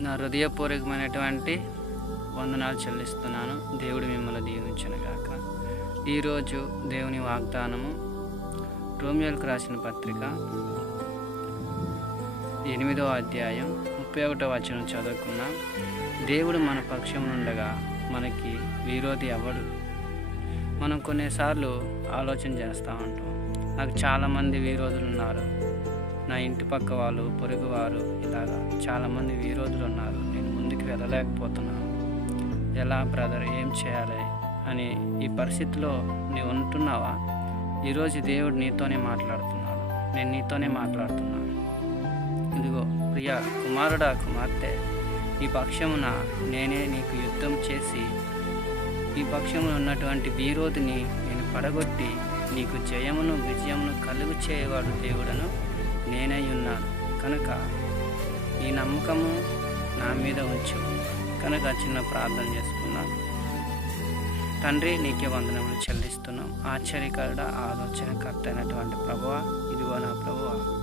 నా హృదయపూర్వకమైనటువంటి వందనాలు చెల్లిస్తున్నాను. దేవుడు మిమ్మల్ని దీవించనుగాక. ఈరోజు దేవుని వాగ్దానము రోమియోలకు రాసిన పత్రిక ఎనిమిదో అధ్యాయం ముప్పై ఒకటో వచనం చదువుకున్నాం దేవుడు మన పక్షం ఉండగా మనకి విరోధి ఎవడు? మనం కొన్నిసార్లు ఆలోచన చేస్తూ ఉంటాం. నాకు చాలామంది విరోధులు ఉన్నారు. నా ఇంటి పక్క వాళ్ళు పొరుగు వారు ఇలాగా చాలామంది వీరోధులు ఉన్నారు. నేను ముందుకు వెళ్ళలేకపోతున్నాను. ఎలా బ్రదర్ ఏం చేయాలి అని ఈ పరిస్థితిలో నీవు ఉంటున్నావా? ఈరోజు దేవుడు నీతోనే మాట్లాడుతున్నాడు. నేను నీతోనే మాట్లాడుతున్నాను. ఇదిగో ప్రియ కుమారుడా కుమార్తె ఈ పక్షమున నేనే నీకు యుద్ధం చేసి ఈ పక్షమున ఉన్నటువంటి వీరోధిని నేను పడగొట్టి నీకు జయమును విజయమును కలుగు చేయవాడు దేవుడను. నేనై ఉన్నాను. కనుక ఈ నమ్మకము నా మీద ఉంచు. కనుక చిన్న ప్రార్థన చేసుకున్నాను తండ్రి నీకే వందనములు చెల్లిస్తున్నాం. ఆశ్చర్యకరుడ ఆలోచనకర్త అయినటువంటి ప్రభువ ఇదిగో నా ప్రభువ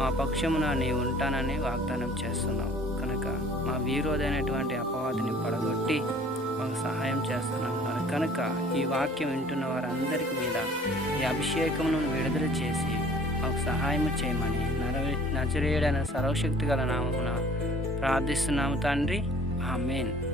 మా పక్షమున నీ ఉంటానని వాగ్దానం చేస్తున్నావు. కనుక మా వీరోధైనటువంటి అపవాదిని పడగొట్టి మాకు సహాయం చేస్తున్నారు కనుక ఈ వాక్యం వింటున్న వారందరికీ మీద ఈ అభిషేకమును విడుదల చేసి మాకు సహాయం చేయమని నరవే నజరేయుడైన సర్వశక్తి గల నామమున ప్రార్థిస్తున్నాము తండ్రి. ఆమెన్.